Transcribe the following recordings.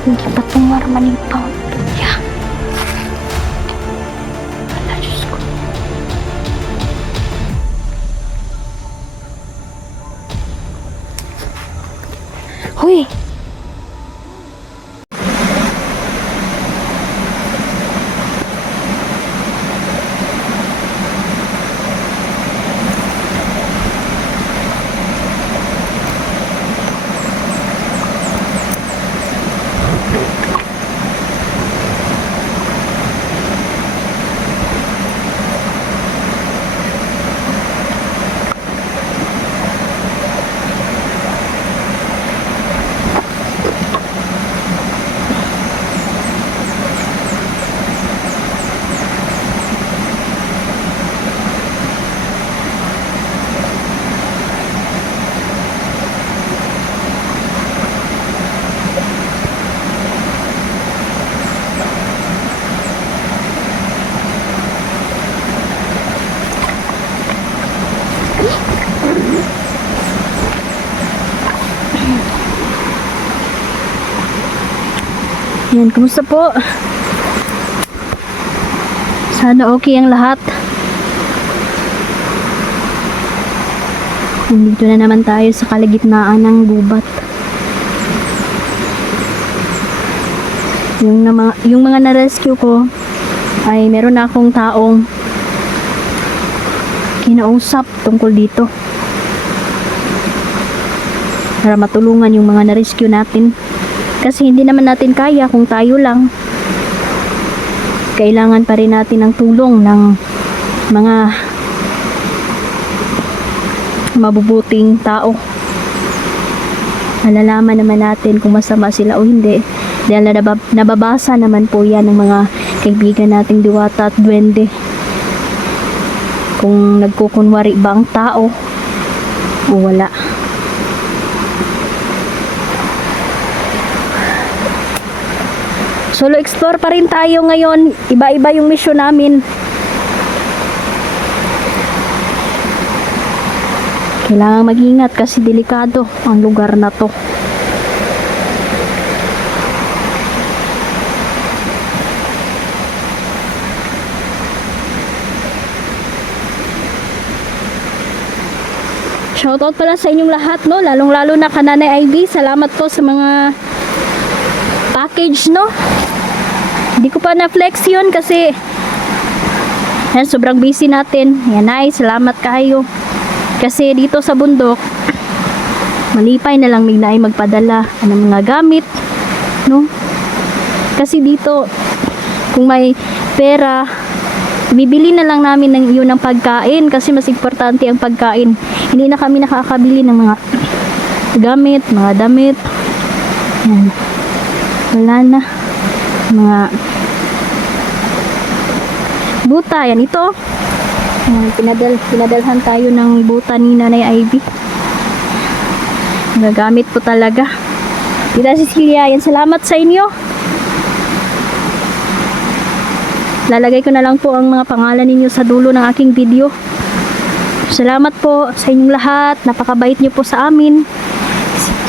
Hindi pa tumarman yung pound. Yeah. Ala, Diyos ko. Hoy! Yan, kumusta po? Sana okay ang lahat. Nandito na naman tayo sa kalagitnaan ng gubat. Yung mga na-rescue ko ay meron na akong taong kinausap tungkol dito para matulungan yung mga na-rescue natin. Kasi hindi naman natin kaya kung tayo lang. Kailangan pa rin natin ng tulong ng mga mabubuting tao. Malalaman naman natin kung masama sila o hindi. Dahil nababasa naman po yan ng mga kaibigan nating diwata at duwende. Kung nagkukunwari ba ang tao o wala. Solo explore pa rin tayo ngayon. Iba-iba yung mission namin. Kailangan mag-ingat kasi delikado ang lugar na to. Shoutout pala sa inyong lahat, no? Lalong-lalo na ka Nanay Ivy. Salamat po sa mga package, no? Hindi ko pa na-flex yun kasi yan, sobrang busy natin. Yan ay, salamat kayo. Kasi dito sa bundok, malipay na lang may naay magpadala ng mga gamit, no? Kasi dito, kung may pera, bibili na lang namin ng yun ng pagkain kasi mas importante ang pagkain. Hindi na kami nakakabili ng mga gamit, mga damit. Yan. Wala na. Mga buta. Yan ito. Pinadalhan tayo ng buta ni Nanay Ivy. Nagamit po talaga. Tita Cecilia, yan, salamat sa inyo. Lalagay ko na lang po ang mga pangalan ninyo sa dulo ng aking video. Salamat po sa inyong lahat. Napakabait nyo po sa amin.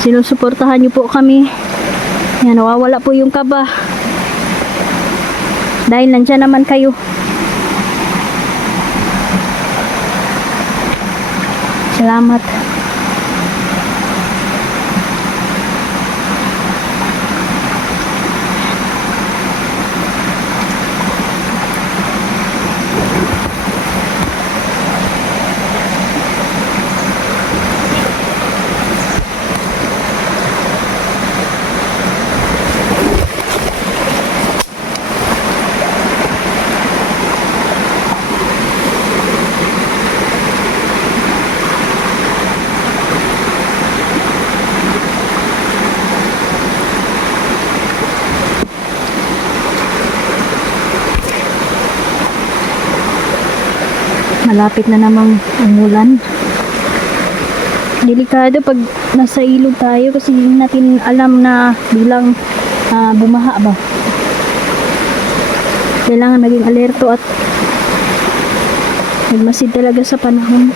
Sinusuportahan nyo po kami. Yan, nawawala po yung kaba. Dahil nandyan naman kayo. Salamat. Malapit na namang umulan. Delikado pag nasa ilog tayo kasi hindi natin alam na bilang bumaha ba. Kailangan maging alerto at magmasid talaga sa panahon.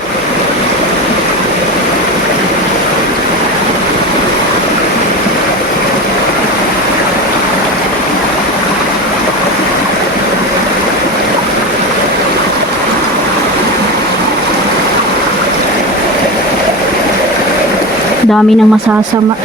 Dami ng masasama.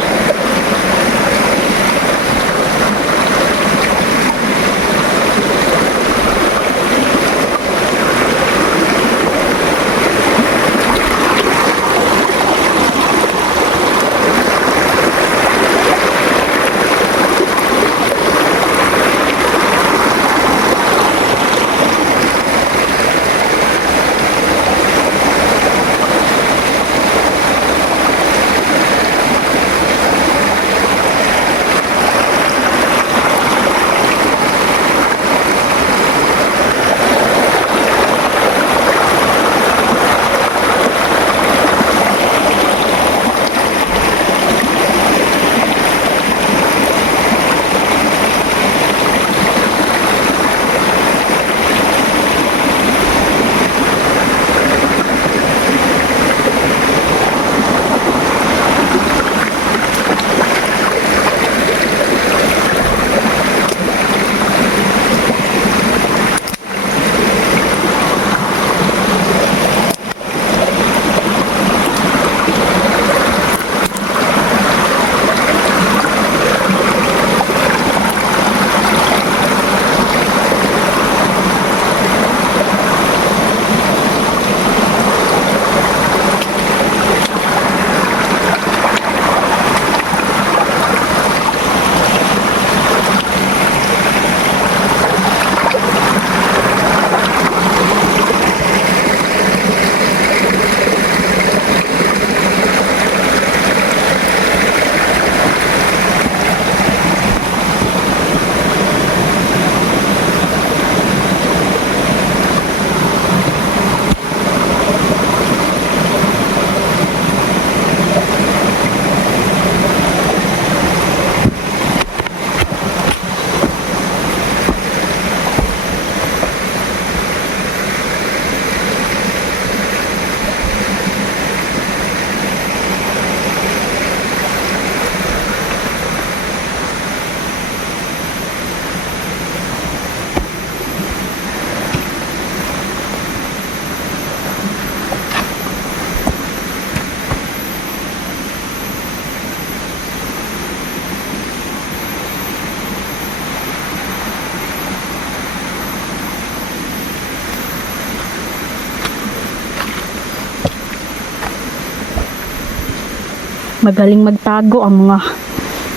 Magaling magtago ang mga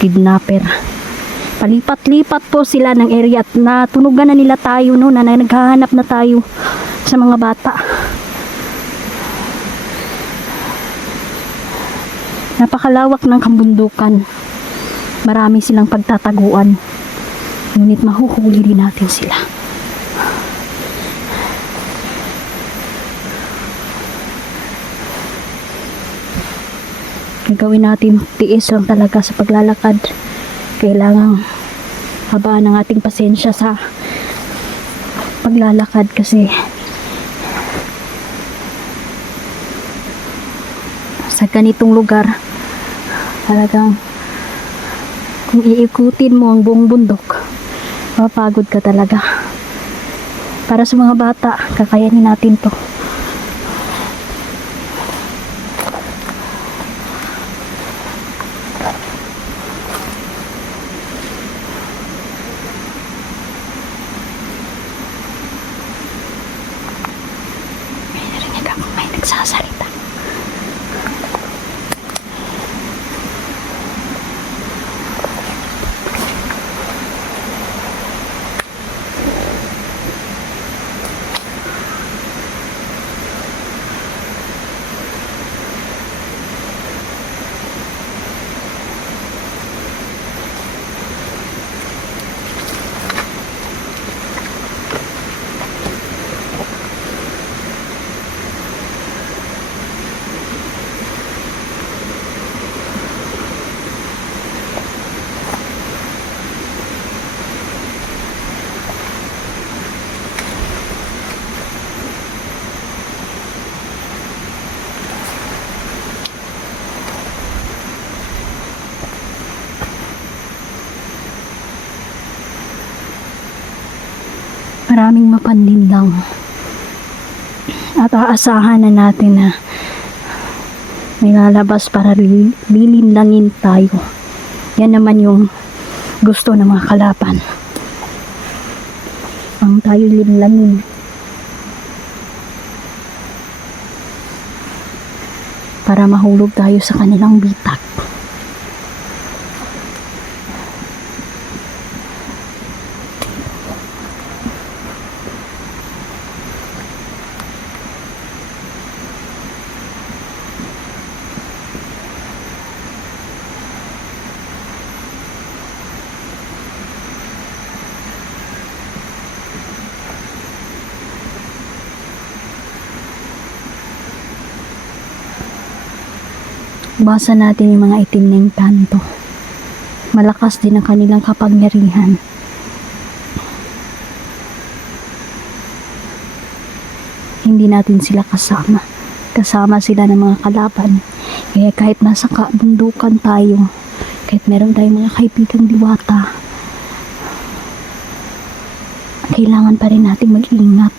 kidnapper. Palipat-lipat po sila ng area at natunugan na nila tayo no, na naghahanap na tayo sa mga bata. Napakalawak ng kabundukan. Marami silang pagtataguan. Ngunit mahuhuli din natin sila. Gagawin natin tiis lang talaga sa paglalakad. Kailangang habaan ng ating pasensya sa paglalakad kasi sa ganitong lugar talagang kung iikutin mo ang buong bundok mapagod ka talaga. Para sa mga bata, kakayanin natin to. Sasalita. Maraming mapanlinlang. At aasahan na natin na may lalabas para lilinlangin tayo. Yan naman yung gusto ng mga kalaban. Ang tayo linlangin. Para mahulog tayo sa kanilang bitak. Basa natin yung mga itim na engkanto. Malakas din ang kanilang kapangyarihan. Hindi natin sila kasama. Kasama sila ng mga kalaban. Kaya kahit nasa kabundukan tayo, kahit meron tayong mga kaibigang diwata, kailangan pa rin natin mag-ingat.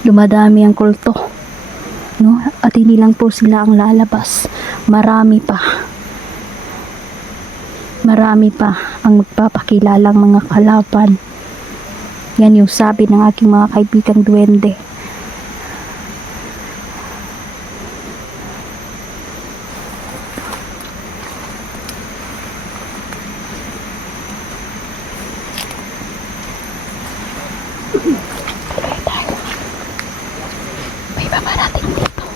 Dumadami ang kulto, no? At hindi lang po sila ang lalabas. Marami pa ang magpapakilalang mga kalaban. Yan yung sabi ng aking mga kaibigang duwende. Baba natin dito.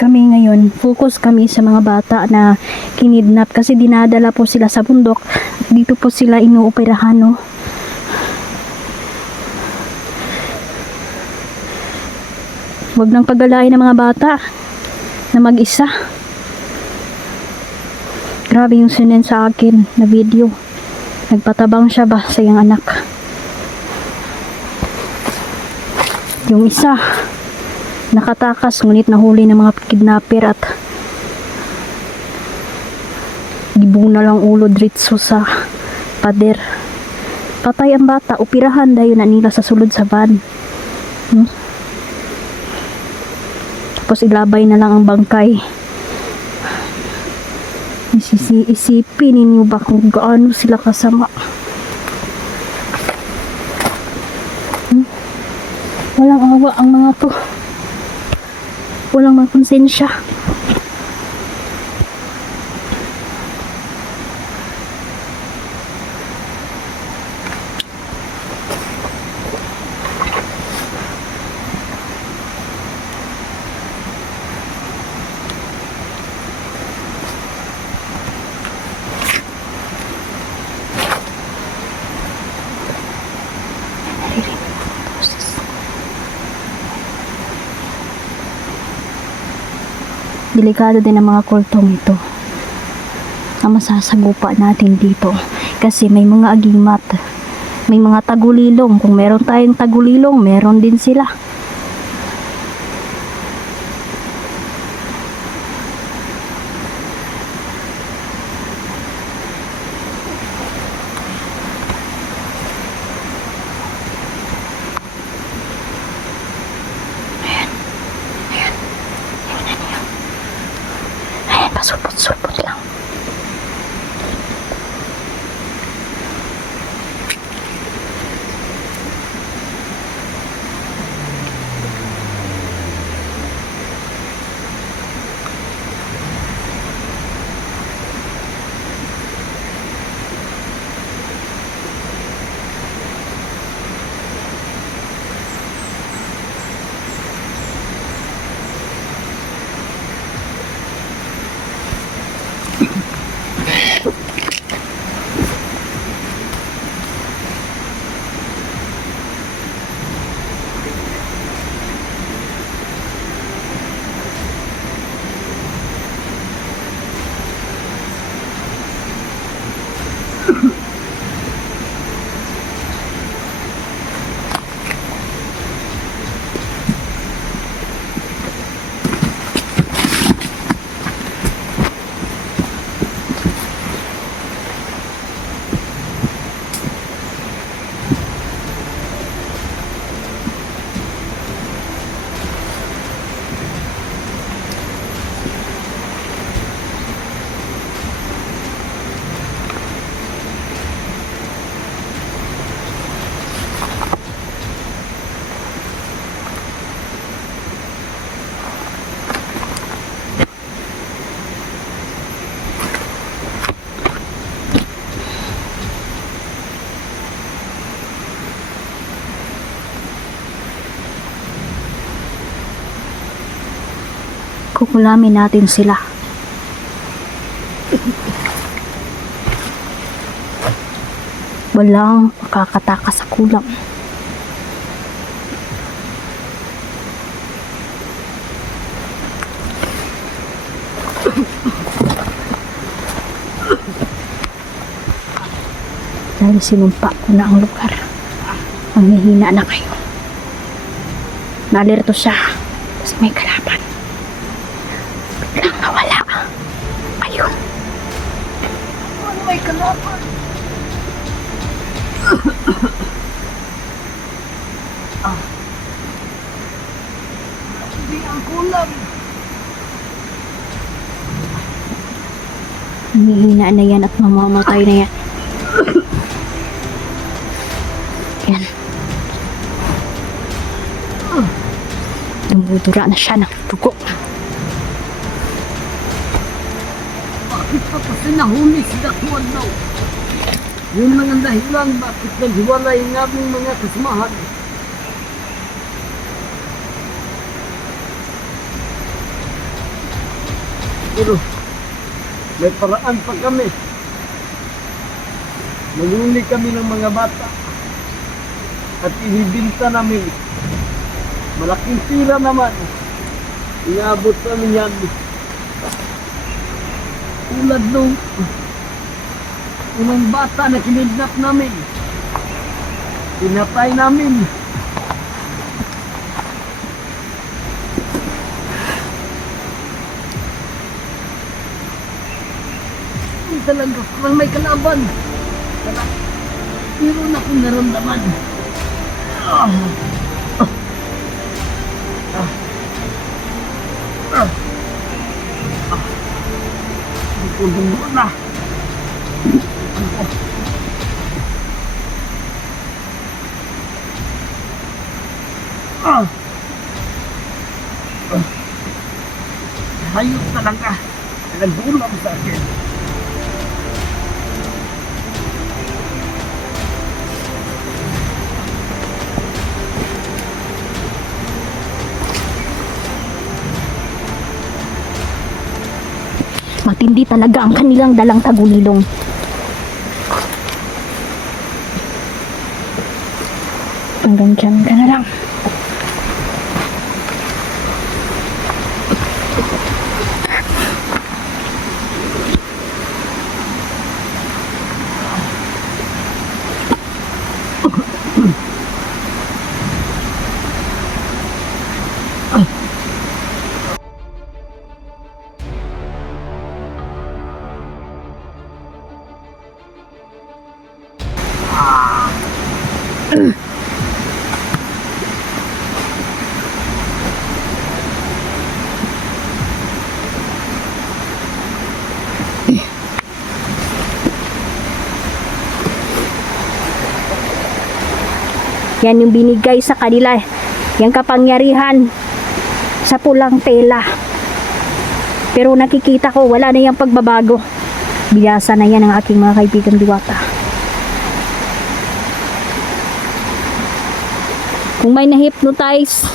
Kami ngayon, focus kami sa mga bata na kinidnap kasi dinadala po sila sa bundok. Dito po sila inuoperahan, no? Huwag nang pagalain ng mga bata na mag-isa. Grabe yung sinend sa akin na video. Nagpatabang siya ba sa iyang anak. Yung isa, nakatakas ngunit nahuli ng mga kidnapper at gibuna lang ulo diretso sa pader. Patay ang bata, upirahan dayon na nila sa sulod sa van. Tapos ilabay na lang ang bangkay. Isipin ninyo ba kung gaano sila kasama? Walang awa ang mga to. Walang mga konsensya. Delikado din ang mga kultong ito na masasagupa natin dito kasi may mga agimat, may mga tagulilong. Kung meron tayong tagulilong, meron din sila. Pasupot-supot lang. Kukulamin natin sila. Walang makakatakas sa kulam. Dahil sinumpa ko na ang lugar. Manghihina na kayo. Naalerto siya. Tapos may kalaban. Biglang nawala. Ayun. Ano may kalaban? Hindi ang kulam. Nanghihina na yan at mamamatay na yan. Yan. Dumudura na siya ng dugo. Bakit pa kasi nahuli sila tuwan daw? Yun lang ang dahilan bakit naghiwalay ng aming mga kasamahan. Pero may paraan pa kami. Manuli kami ng mga bata at inibinta namin. Malaking pira naman. Inaabot namin yan. Tulad nung unang bata na kinidnap namin. Pinatay namin. Hindi talaga parang may kalaban. Meron akong naramdaman. Ah. Tulong mo na. Ah. Hayop talaga. Nagdulang sa akin. Matindi talaga ang kanilang dalang tagulilong. Hanggang dyan ka na lang. Yan yung binigay sa kanila. Yung kapangyarihan sa pulang tela. Pero nakikita ko wala na yung pagbabago. Biyasa na yan ang aking mga kaibigan diwata. Kung may na-hypnotize,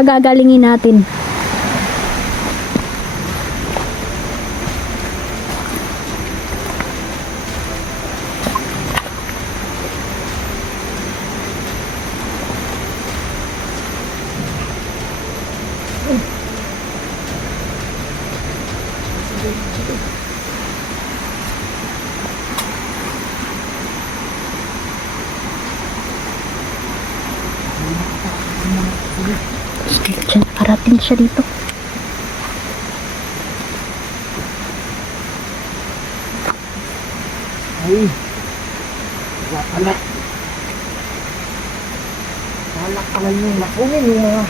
pagagalingin natin. Diyan, parating siya dito. Ay, wala pala. Wala pala yung nakunin yung mga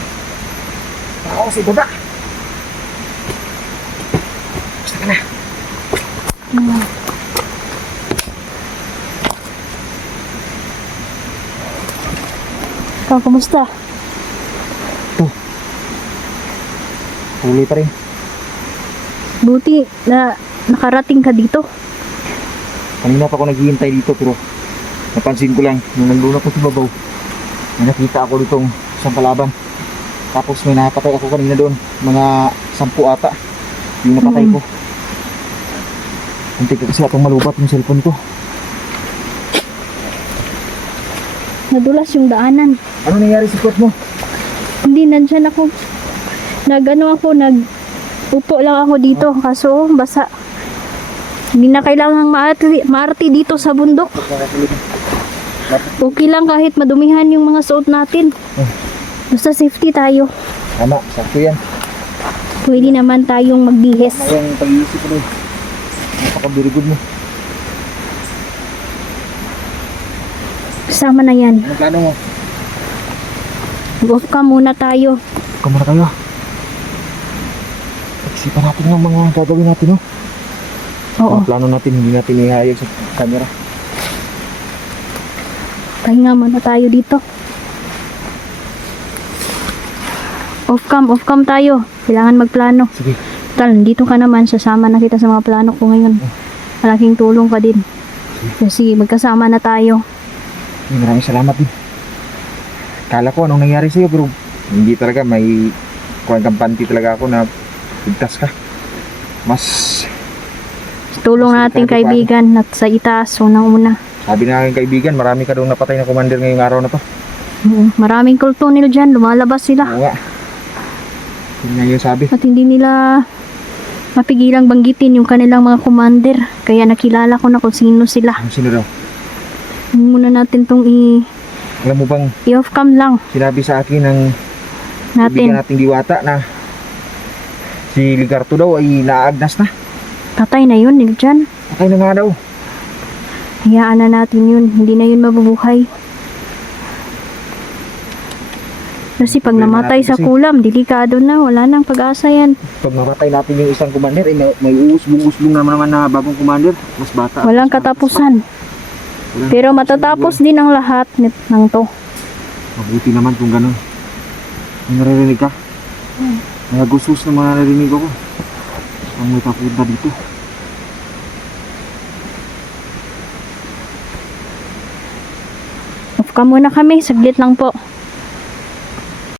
tao si baba. Basta ka na. Ikaw, kumusta? Huli pa rin. Buti na nakarating ka dito. Kanina pa ako naghihintay dito pero napansin ko lang nung nandun ako sa babaw. May nakita ako ditong isang kalaban. Tapos may nakapatay ako kanina doon. Mga 10 ata. Yung napatay ko. Hindi kasi atong malubat yung cellphone ko. Nadulas yung daanan. Ano nangyari sa court mo? Hindi, nandyan ako. Upo lang ako dito. Kaso, basa. Hindi na kailangang maarti dito sa bundok. Okay lang kahit madumihan yung mga suot natin. Basta safety tayo. Tama, sakto yan. Pwede naman tayong magbihis. Mayang pag-iisip ko doon. Napaka-birigod mo. Kasama na yan. Anong plano mo? Off ka muna tayo. Kamara kayo. Pag-isipan natin yung mga gagawin natin, no? Oo. Ang plano natin, hindi natin ihayag sa camera. Pahinga muna tayo dito. Off cam tayo. Kailangan magplano. Sige. Tal, dito ka naman. Sasama na kita sa mga plano ko ngayon. Malaking tulong ka din. Kasi magkasama na tayo. Maraming salamat din. Kala ko anong nangyari sa'yo pero hindi talaga, may kuwang kampante talaga ako na ligtas ka. Mas Tulong Mas natin delikado pa, kaibigan at sa itaas, unang-una. sabi na aking kaibigan, marami ka daw napatay na commander ngayong araw na to. Maraming kultunil dyan, lumalabas sila. Oo nga. Yun nga yung sabi. At hindi nila mapigilang banggitin yung kanilang mga commander. Kaya nakilala ko na kung sino sila. Ang sino daw? Huwag muna natin tong Alam mo bang i-off cam lang sinabi sa akin ng bigyan natin. nating diwata na si Ligarto daw ay naagnas na. Patay na yun, dyan. Patay na nga daw. Hayaan na natin yun. Hindi na yun mabubuhay. Kasi pag Problema namatay natin sa kasi. kulam, delikado na. Wala nang pag-asa yan. Pag mamatay natin yung isang commander, ay may uusbong-usbong naman na bagong commander. Mas bata. Walang mas katapusan. Walang Pero katapusan, matatapos walang- din ang lahat ng to. Mabuti naman kung ganun. May naririnig ka? May agusos na mga narinig ako. Ang may papunta dito. Off cam muna kami. Saglit lang po.